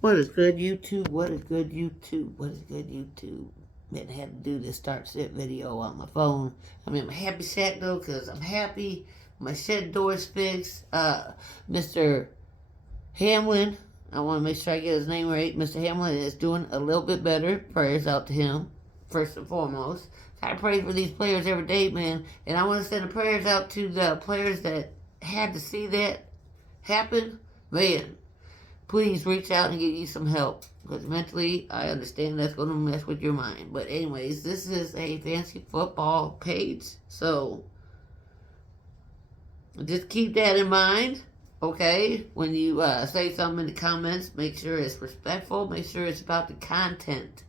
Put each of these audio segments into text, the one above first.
What is good, YouTube? What is good, YouTube? What is good, YouTube? Man, I had to do this start sit video on my phone. I'm in my happy shack though, because I'm happy. My shed door is fixed. Mr. Hamlin, I want to make sure I get his name right. Mr. Hamlin is doing a little bit better. Prayers out to him, first and foremost. I pray for these players every day, man. And I want to send the prayers out to the players that had to see that happen. Man, please reach out and get you some help. Because mentally, I understand that's going to mess with your mind. But anyways, this is a fancy football page. So, just keep that in mind. Okay? When you say something in the comments, make sure it's respectful. Make sure it's about the content.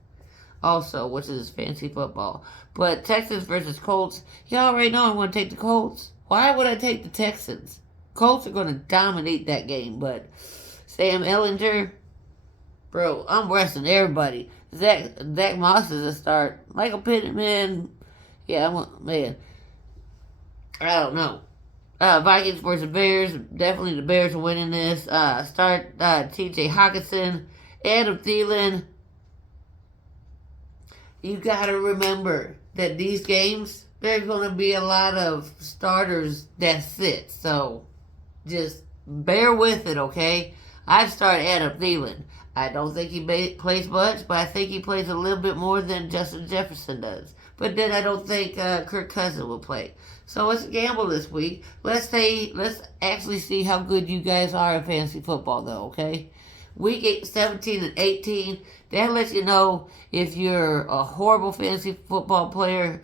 Also, which is fancy football. But Texans versus Colts, you already know I'm going to take the Colts. Why would I take the Texans? Colts are going to dominate that game, but Sam Ellinger, bro, I'm resting everybody. Zach Moss is a start. Michael Pittman, yeah, man, I don't know. Vikings versus Bears, definitely the Bears are winning this. Start T.J. Hockenson, Adam Thielen. You gotta remember that these games, there's gonna be a lot of starters that sit. So just bear with it, okay? I'd start Adam Thielen. I don't think he plays much, but I think he plays a little bit more than Justin Jefferson does. But then I don't think Kirk Cousins will play. So it's a gamble this week. Let's actually see how good you guys are in fantasy football, though, okay? Week 17 and 18, that lets you know if you're a horrible fantasy football player,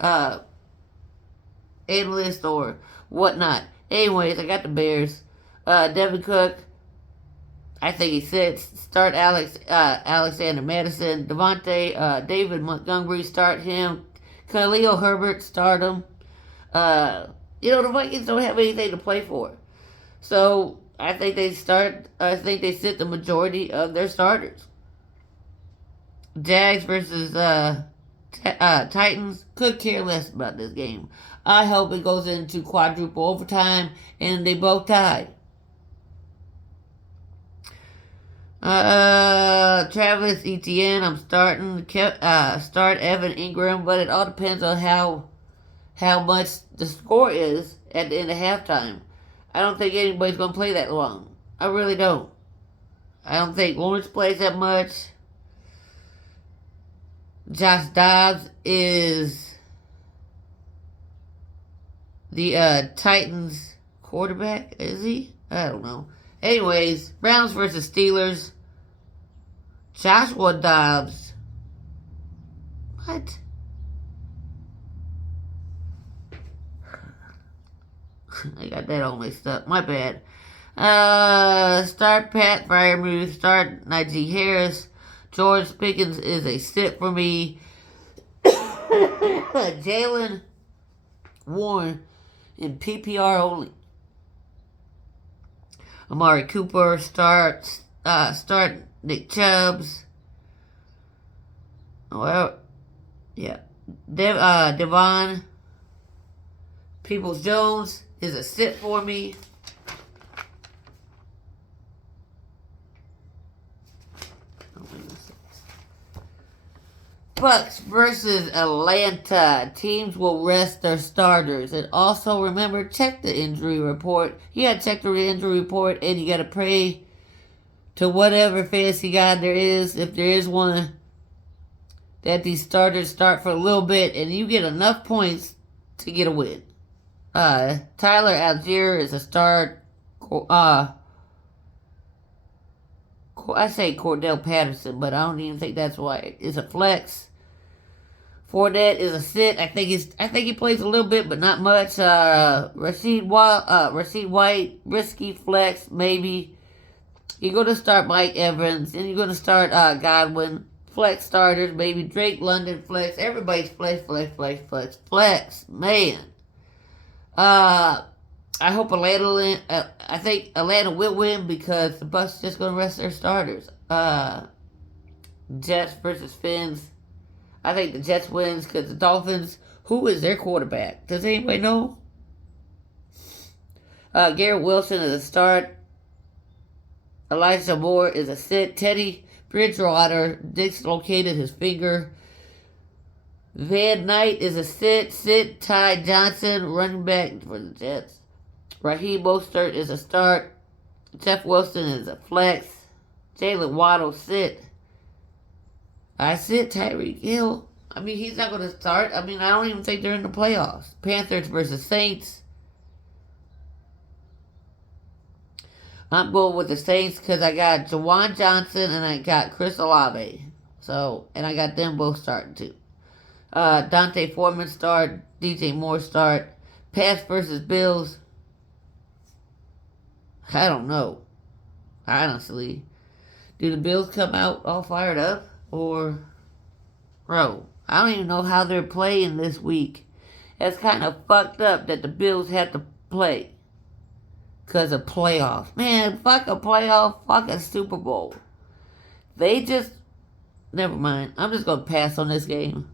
analyst, or whatnot. Anyways, I got the Bears. Devin Cook, I think he sits. Start Alexander Madison. David Montgomery, start him. Khalil Herbert, start him. The Vikings don't have anything to play for. So, I think they sit the majority of their starters. Jags versus Titans, could care less about this game. I hope it goes into quadruple overtime and they both tie. Travis Etienne, I'm starting. Start Evan Ingram, but it all depends on how much the score is at the end of halftime. I don't think anybody's gonna play that long. I really don't. I don't think Lawrence plays that much. Josh Dobbs is the Titans quarterback, is he? I don't know. Anyways, Browns versus Steelers. Joshua Dobbs. What? I got that all mixed up. My bad. Start Pat Freiermuth. Start Najee Harris. George Pickens is a sit for me. Jalen Warren in PPR only. Amari Cooper, start Nick Chubbs. Well, yeah. Devon Peoples-Jones is a sit for me. Bucks versus Atlanta. Teams will rest their starters. And also remember, check the injury report. You gotta check the injury report and you gotta pray to whatever fantasy god there is, if there is one, that these starters start for a little bit and you get enough points to get a win. Tyler Algier is a start. I say Cordell Patterson, but I don't even think that's right. It's a flex. Fournette is a sit. I think he plays a little bit, but not much. Rasheed White, risky flex, maybe. You're going to start Mike Evans, and you're going to start Godwin. Flex starters, maybe Drake London flex. Everybody's flex. Man. I hope I think Atlanta will win because the Bucks just going to rest their starters. Jets versus Fins. I think the Jets wins because the Dolphins, who is their quarterback? Does anybody know? Garrett Wilson is a start. Elijah Moore is a sit. Teddy Bridgewater dislocated his finger. Van Knight is a sit. Sit. Ty Johnson, running back for the Jets. Raheem Mostert is a start. Jeff Wilson is a flex. Jalen Waddle, sit. I sit Tyreek Hill. I mean, he's not going to start. I mean, I don't even think they're in the playoffs. Panthers versus Saints. I'm going with the Saints because I got Jawan Johnson and I got Chris Olave. So, and I got them both starting too. Dante Foreman start. DJ Moore start. Pats versus Bills. I don't know. Honestly. Do the Bills come out all fired up? Or, bro, I don't even know how they're playing this week. That's kind of fucked up that the Bills had to play. Because of playoffs. Man, fuck a playoff. Fuck a Super Bowl. They just... Never mind. I'm just going to pass on this game.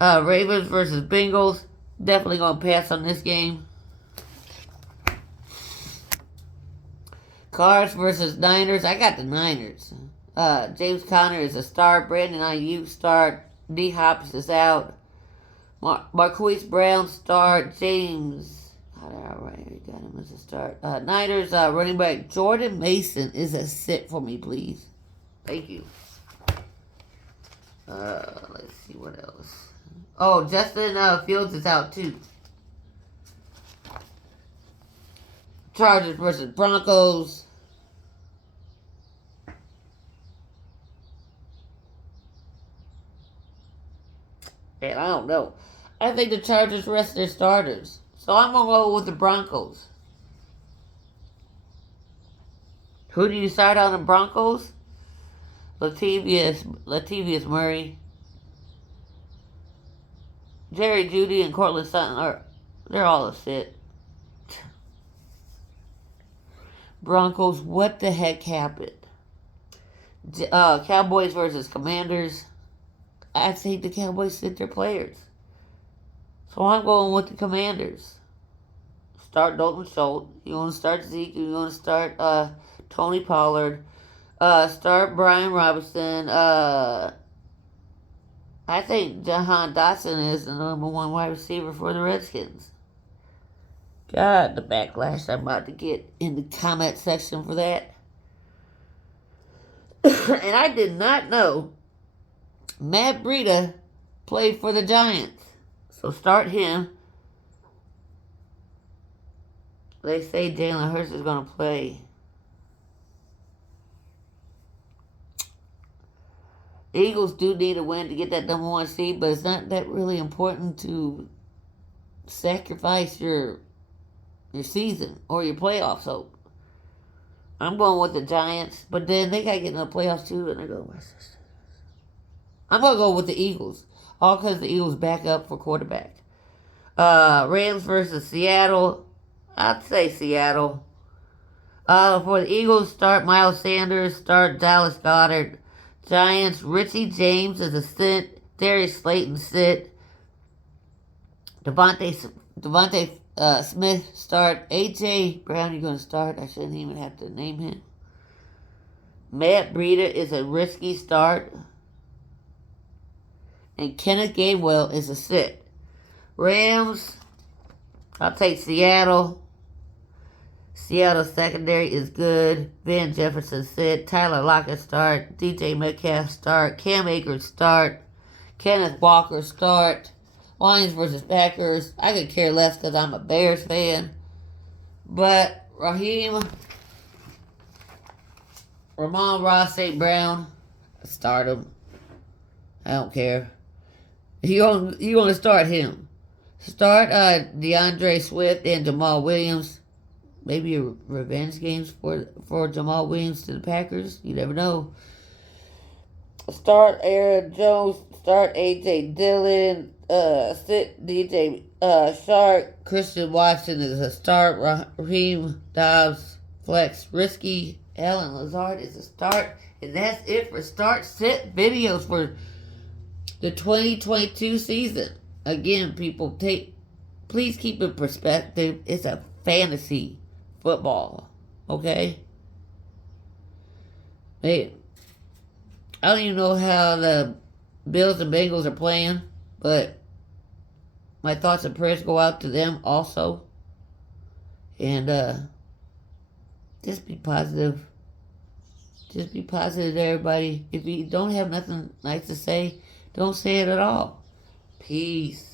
Ravens versus Bengals. Definitely going to pass on this game. Cards versus Niners. I got the Niners. James Conner is a start. Brandon Ayuk start. D Hops is out. Marquise Brown start. James... Alright, got him as a start. Niners running back Jordan Mason is a sit for me, please. Thank you. Let's see what else. Oh, Justin Fields is out too. Chargers versus Broncos. And I don't know. I think the Chargers rest their starters. So I'm going to go with the Broncos. Who do you start on the Broncos? Latavius Murray. Jerry Jeudy and Cortland Sutton they're all a sit. Broncos, what the heck happened? Cowboys versus Commanders. I think the Cowboys sit their players. So I'm going with the Commanders. Start Dalton Schultz. You want to start Zeke. You want to start Tony Pollard. Start Brian Robinson. I think Jahan Dotson is the number one wide receiver for the Redskins. God, the backlash I'm about to get in the comment section for that. And I did not know Matt Breida played for the Giants. So start him. They say Jalen Hurts is going to play. The Eagles do need a win to get that number one seed, but it's not that really important to sacrifice your season or your playoffs hope. I'm going with the Giants, but then they got to get in the playoffs too, and I go, I'm going to go with the Eagles. All because the Eagles back up for quarterback. Rams versus Seattle. I'd say Seattle. For the Eagles, start Miles Sanders. Start Dallas Goedert. Giants, Richie James is a sit. Darius Slayton sit. Devontae Smith start. A.J. Brown, you're going to start. I shouldn't even have to name him. Matt Breida is a risky start. And Kenneth Gainwell is a sit. Rams, I'll take Seattle. Seattle's secondary is good. Van Jefferson sit. Tyler Lockett start. DJ Metcalf start. Cam Akers start. Kenneth Walker start. Lions versus Packers. I could care less because I'm a Bears fan. But Ramon Ross St. Brown, start him. I don't care. You want to start him. Start DeAndre Swift and Jamal Williams. Maybe a revenge games for Jamal Williams to the Packers. You never know. Start Aaron Jones. Start A.J. Dillon. Sit DJ Shark. Christian Watson is a start. Raheem Dobbs flex. Risky. Alan Lazard is a start. And that's it for start sit videos for the 2022 season. Again, people, please keep in perspective. It's a fantasy football, okay? Hey, I don't even know how the Bills and Bengals are playing, but my thoughts and prayers go out to them also. And just be positive. Just be positive, everybody. If you don't have nothing nice to say, don't say it at all. Peace.